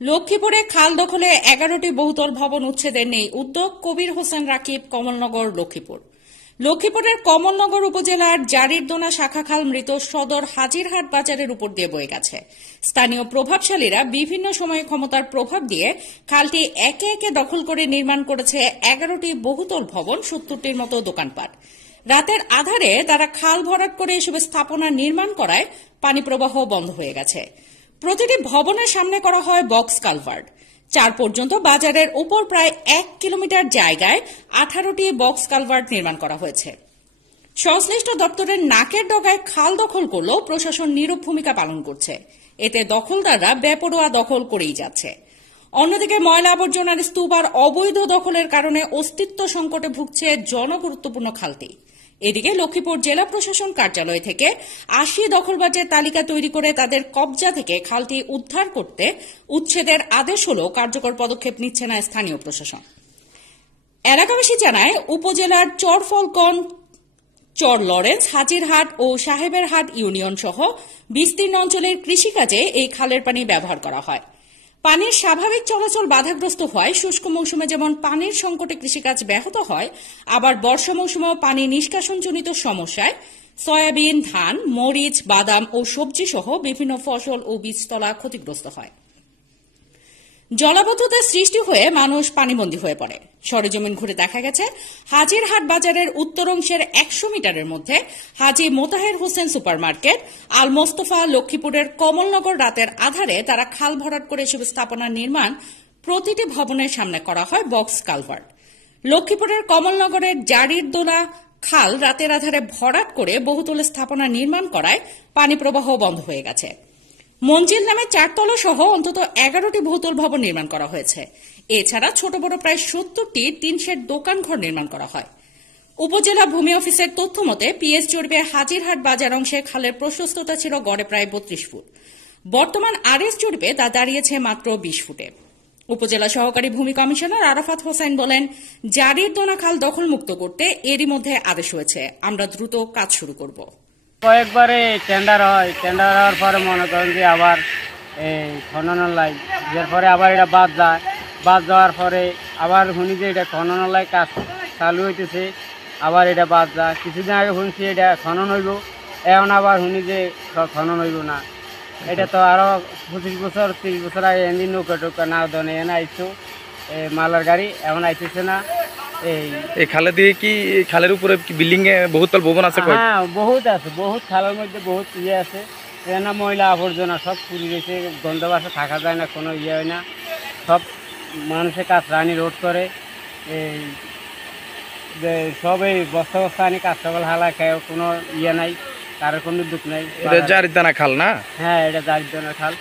লক্ষ্মীপুরে খাল দখলে 11টি বহুতল ভবন উচ্ছেদের নেই উদ্যোগ কবির হোসেন রাকিব, কমলনগর, লক্ষ্মীপুর। লক্ষ্মীপুরের কমলনগর উপজেলার জারিরদোনা শাখা খাল মৃত সদর হাজিরহাট বাজারের উপর দিয়ে বয়ে গেছে। স্থানীয় প্রভাবশালীরা বিভিন্ন সময়ে ক্ষমতার প্রভাব দিয়ে খালটি একে একে দখল করে নির্মাণ করেছে 11টি বহুতল ভবন, 70টির মতো দোকানপাট। রাতের আধারে তারা খাল ভরাট করে এসব স্থাপনা নির্মাণ করায় পানি প্রবাহ বন্ধ হয়ে গেছে। প্রতিটি ভবনের সামনে করা হয় বক্স কালভার্ট। 4 পর্যন্ত বাজারের উপর প্রায় 1 কিলোমিটার জায়গায় 18টি বক্স কালভার্ট নির্মাণ করা হয়েছে। সংশ্লিষ্ট দপ্তরের নাকের ডগায় খাল দখল করলেও প্রশাসন নীরব ভূমিকা পালন করছে। এতে দখলদাররা বেপরোয়া দখল করেই যাচ্ছে। অন্যদিকে ময়লা আবর্জনার স্তূপ আর অবৈধ দখলের কারণে অস্তিত্ব সংকটে ভুগছে জনগুরুত্বপূর্ণ খালটি। এদিকে লক্ষ্মীপুর জেলা প্রশাসন কার্যালয় থেকে 80 দখলবাজের তালিকা তৈরি করে তাদের কবজা থেকে খালটি উদ্ধার করতে উচ্ছেদের আদেশ হলেও কার্যকর পদক্ষেপ নিচ্ছে না স্থানীয় প্রশাসন। এলাকাবাসী জানায়, উপজেলার চরফলকন, চর লরেন্স, হাজিরহাট ও সাহেবেরহাট ইউনিয়ন সহ বিস্তীর্ণ অঞ্চলের কৃষিকাজে এই খালের পানি ব্যবহার করা হয়। পানির স্বাভাবিক চলাচল বাধাগ্রস্ত হয়। শুষ্ক মৌসুমে যেমন পানির সংকটে কৃষিকাজ ব্যাহত হয়, আবার বর্ষা মৌসুমেও পানি নিষ্কাশনজনিত সমস্যায় সয়াবিন, ধান, মরিচ, বাদাম ও সবজি সহ বিভিন্ন ফসল ও বীজতলা ক্ষতিগ্রস্ত হয়। জলাবদ্ধতার সৃষ্টি হয়ে মানুষ পানিবন্দী হয়ে পড়ে। সরেজমিন ঘুরে দেখা গেছে, হাজিরহাট বাজারের উত্তর অংশের 100 মিটারের মধ্যে হাজী মোতাহের হোসেন সুপারমার্কেট, আল মোস্তফা, লক্ষ্মীপুরের কমলনগর রাতের আধারে তারা খাল ভরাট করে এসব স্থাপনা নির্মাণ। প্রতিটি ভবনের সামনে করা হয় বক্স কালভার্ট। লক্ষ্মীপুরের কমলনগরের জারিরদোলা খাল রাতের আধারে ভরাট করে বহুতল স্থাপনা নির্মাণ করায় পানি প্রবাহ বন্ধ হয়ে গেছে। মঞ্জিল নামে 4 তলা সহ অন্তত 11টি বহুতল ভবন নির্মাণ করা হয়েছে। এছাড়া ছোট বড় প্রায় 70টি টিন শেড দোকান ঘর নির্মাণ করা হয়। উপজেলা ভূমি অফিসের তথ্য মতে পিএস জরিপে হাজিরহাট বাজার অংশে খালের প্রশস্ততা ছিল গড়ে প্রায় 32 ফুট। বর্তমান আরএস জরিপে তা দাঁড়িয়েছে মাত্র 20 ফুটে। উপজেলা সহকারী ভূমি কমিশনার আরাফাত হোসেন বলেন, জারিরদোনা খাল দখলমুক্ত করতে এরই মধ্যে আদেশ হয়েছে। আমরা দ্রুত কাজ শুরু করব। কয়েকবারে টেন্ডার হয়, টেন্ডার হওয়ার পরে মনে করেন যে আবার এই খননের লাই, এর পরে আবার এটা বাদ যাওয়ার পরে আবার শুনি যে এটা খননের লাই কাজ চালু হইতেছে, আবার এটা বাদ যা। কিছুদিন আগে শুনছি এটা খনন হইব, এখন আবার শুনি যে খনন হইব না। এটা তো আরও 25 বছর 30 বছর আগে এমনি নৌকা টোকা না দনে এনে আইতো মালার গাড়ি, এখন আইতেছে না। এই খালে দিয়ে কি খালের উপরে বিল্ডিং এ বহুতল ভবন আছে? হ্যাঁ, বহুত আছে, বহুত খালের মধ্যে বহুত ইয়ে আছে। এখানে ময়লা আবর্জনা সব পুড়ে গেছে, গন্ধ বাসা থাকা যায় না, কোনো ইয়ে হয় না। সব মানুষের কাঁচরানি রোড করে, এই সব এই বস্তা বস্তা আনি কাঁচরাল হালা খায়, কোনো ইয়ে নাই, কারোর কোনো দুঃখ নাই। জারিরদোনা খাল না? হ্যাঁ, এটা জারিরদোনা খাল।